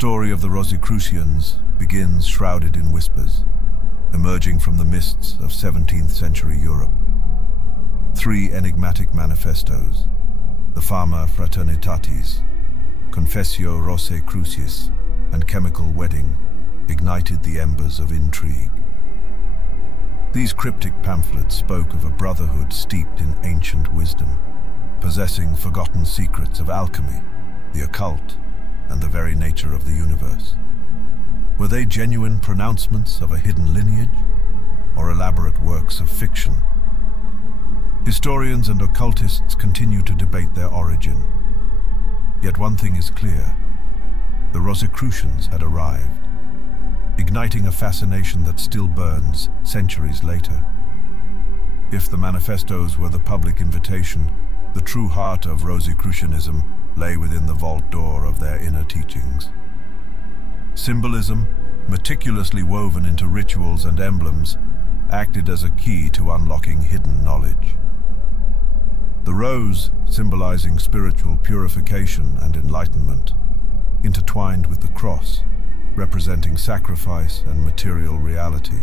story of the Rosicrucians begins shrouded in whispers, emerging from the mists of 17th century Europe. 3 enigmatic manifestos, the Fama Fraternitatis, Confessio Rosicrucis, and Chemical Wedding, ignited the embers of intrigue. These cryptic pamphlets spoke of a brotherhood steeped in ancient wisdom, possessing forgotten secrets of alchemy, the occult, and the very nature of the universe. Were they genuine pronouncements of a hidden lineage, or elaborate works of fiction? Historians and occultists continue to debate their origin. Yet one thing is clear: the Rosicrucians had arrived, igniting a fascination that still burns centuries later. If the manifestos were the public invitation, the true heart of Rosicrucianism lay within the vault door of their inner teachings. Symbolism, meticulously woven into rituals and emblems, acted as a key to unlocking hidden knowledge. The rose, symbolizing spiritual purification and enlightenment, intertwined with the cross, representing sacrifice and material reality.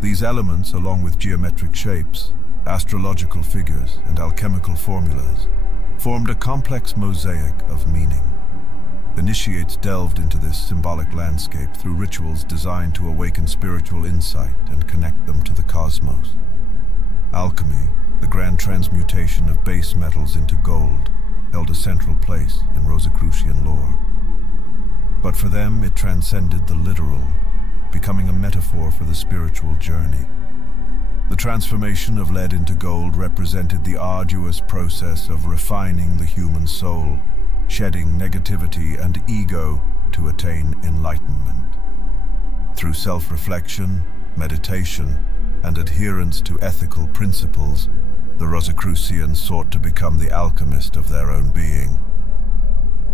These elements, along with geometric shapes, astrological figures, and alchemical formulas, formed a complex mosaic of meaning. Initiates delved into this symbolic landscape through rituals designed to awaken spiritual insight and connect them to the cosmos. Alchemy, the grand transmutation of base metals into gold, held a central place in Rosicrucian lore. But for them, it transcended the literal, becoming a metaphor for the spiritual journey. The transformation of lead into gold represented the arduous process of refining the human soul, shedding negativity and ego to attain enlightenment. Through self-reflection, meditation, and adherence to ethical principles, the Rosicrucians sought to become the alchemist of their own being.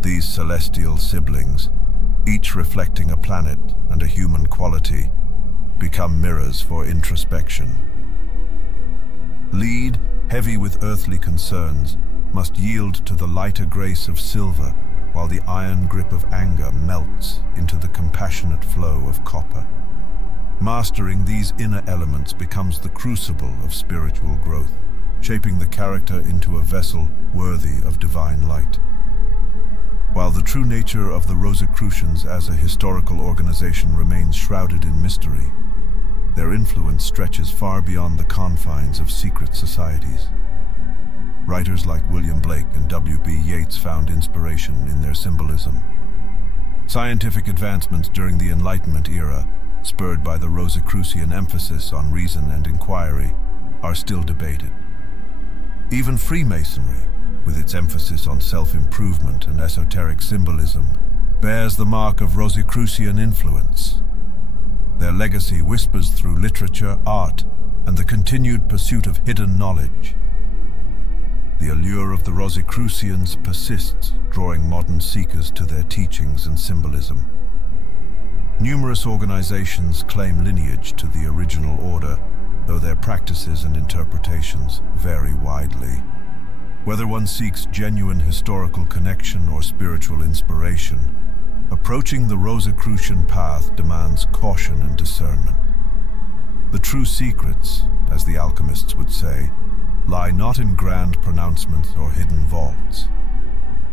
These celestial siblings, each reflecting a planet and a human quality, become mirrors for introspection. Lead, heavy with earthly concerns, must yield to the lighter grace of silver, while the iron grip of anger melts into the compassionate flow of copper. Mastering these inner elements becomes the crucible of spiritual growth, shaping the character into a vessel worthy of divine light. While the true nature of the Rosicrucians as a historical organization remains shrouded in mystery, their influence stretches far beyond the confines of secret societies. Writers like William Blake and W.B. Yeats found inspiration in their symbolism. Scientific advancements during the Enlightenment era, spurred by the Rosicrucian emphasis on reason and inquiry, are still debated. Even Freemasonry, with its emphasis on self-improvement and esoteric symbolism, bears the mark of Rosicrucian influence. Their legacy whispers through literature, art, and the continued pursuit of hidden knowledge. The allure of the Rosicrucians persists, drawing modern seekers to their teachings and symbolism. Numerous organizations claim lineage to the original order, though their practices and interpretations vary widely. Whether one seeks genuine historical connection or spiritual inspiration, approaching the Rosicrucian path demands caution and discernment. The true secrets, as the alchemists would say, lie not in grand pronouncements or hidden vaults,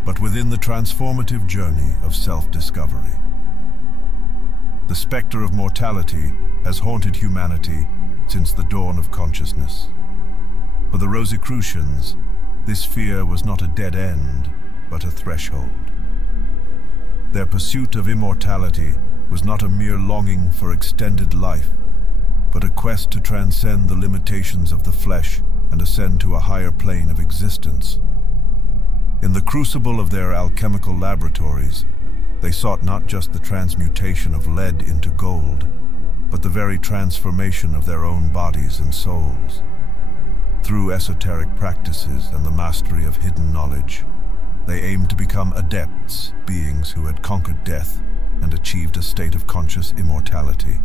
but within the transformative journey of self-discovery. The specter of mortality has haunted humanity since the dawn of consciousness. For the Rosicrucians, this fear was not a dead end, but a threshold. Their pursuit of immortality was not a mere longing for extended life, but a quest to transcend the limitations of the flesh and ascend to a higher plane of existence. In the crucible of their alchemical laboratories, they sought not just the transmutation of lead into gold, but the very transformation of their own bodies and souls. Through esoteric practices and the mastery of hidden knowledge, they aimed to become adepts, beings who had conquered death and achieved a state of conscious immortality.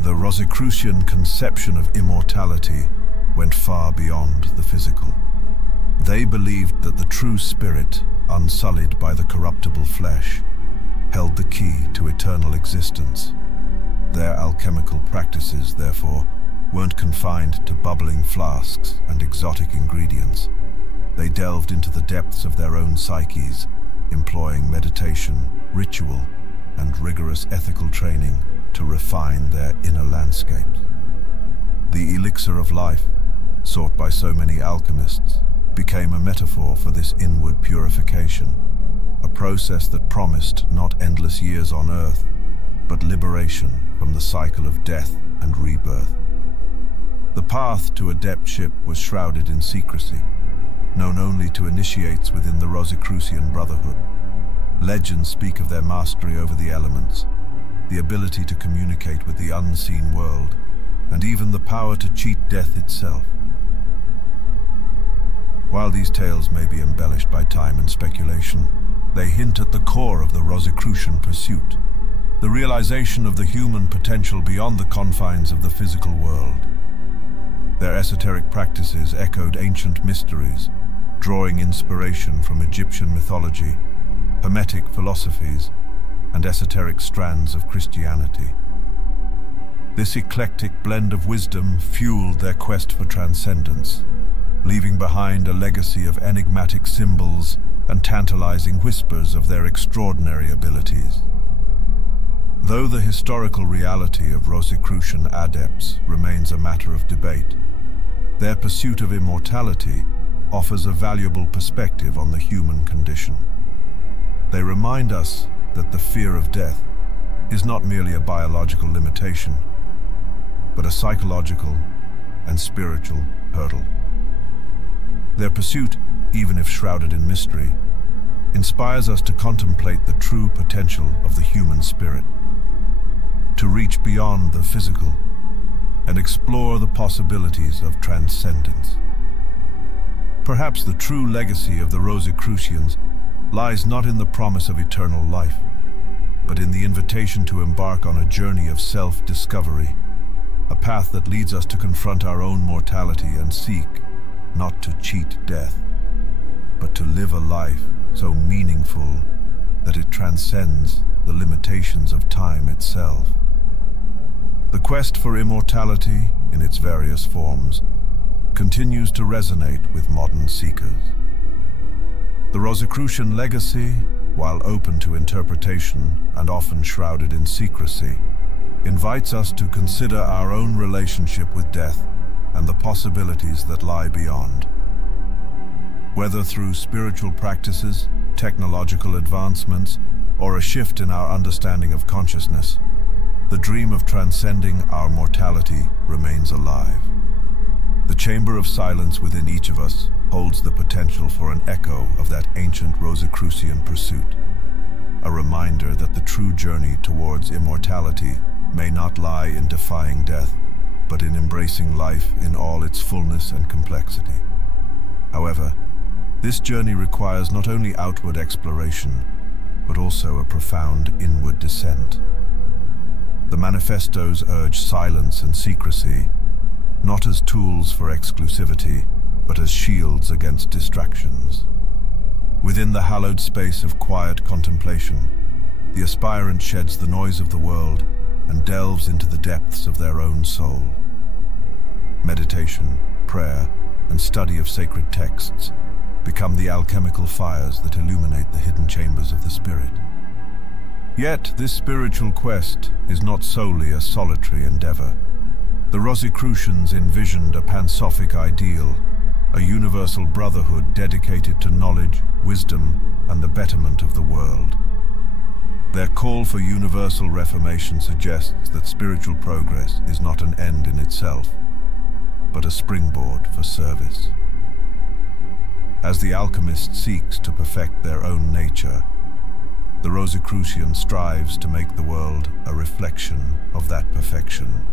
The Rosicrucian conception of immortality went far beyond the physical. They believed that the true spirit, unsullied by the corruptible flesh, held the key to eternal existence. Their alchemical practices, therefore, weren't confined to bubbling flasks and exotic ingredients. They delved into the depths of their own psyches, employing meditation, ritual, and rigorous ethical training to refine their inner landscapes. The elixir of life, sought by so many alchemists, became a metaphor for this inward purification, a process that promised not endless years on earth, but liberation from the cycle of death and rebirth. The path to adeptship was shrouded in secrecy, known only to initiates within the Rosicrucian Brotherhood. Legends speak of their mastery over the elements, the ability to communicate with the unseen world, and even the power to cheat death itself. While these tales may be embellished by time and speculation, they hint at the core of the Rosicrucian pursuit, the realization of the human potential beyond the confines of the physical world. Their esoteric practices echoed ancient mysteries, drawing inspiration from Egyptian mythology, Hermetic philosophies, and esoteric strands of Christianity. This eclectic blend of wisdom fueled their quest for transcendence, leaving behind a legacy of enigmatic symbols and tantalizing whispers of their extraordinary abilities. Though the historical reality of Rosicrucian adepts remains a matter of debate, their pursuit of immortality offers a valuable perspective on the human condition. They remind us that the fear of death is not merely a biological limitation, but a psychological and spiritual hurdle. Their pursuit, even if shrouded in mystery, inspires us to contemplate the true potential of the human spirit, to reach beyond the physical and explore the possibilities of transcendence. Perhaps the true legacy of the Rosicrucians lies not in the promise of eternal life, but in the invitation to embark on a journey of self-discovery, a path that leads us to confront our own mortality and seek, not to cheat death, but to live a life so meaningful that it transcends the limitations of time itself. The quest for immortality, in its various forms, continues to resonate with modern seekers. The Rosicrucian legacy, while open to interpretation and often shrouded in secrecy, invites us to consider our own relationship with death and the possibilities that lie beyond. Whether through spiritual practices, technological advancements, or a shift in our understanding of consciousness, the dream of transcending our mortality remains alive. The chamber of silence within each of us holds the potential for an echo of that ancient Rosicrucian pursuit, a reminder that the true journey towards immortality may not lie in defying death, but in embracing life in all its fullness and complexity. However, this journey requires not only outward exploration, but also a profound inward descent. The manifestos urge silence and secrecy, not as tools for exclusivity, but as shields against distractions. Within the hallowed space of quiet contemplation, the aspirant sheds the noise of the world and delves into the depths of their own soul. Meditation, prayer, and study of sacred texts become the alchemical fires that illuminate the hidden chambers of the spirit. Yet, this spiritual quest is not solely a solitary endeavor. The Rosicrucians envisioned a pansophic ideal, a universal brotherhood dedicated to knowledge, wisdom, and the betterment of the world. Their call for universal reformation suggests that spiritual progress is not an end in itself, but a springboard for service. As the alchemist seeks to perfect their own nature, the Rosicrucian strives to make the world a reflection of that perfection.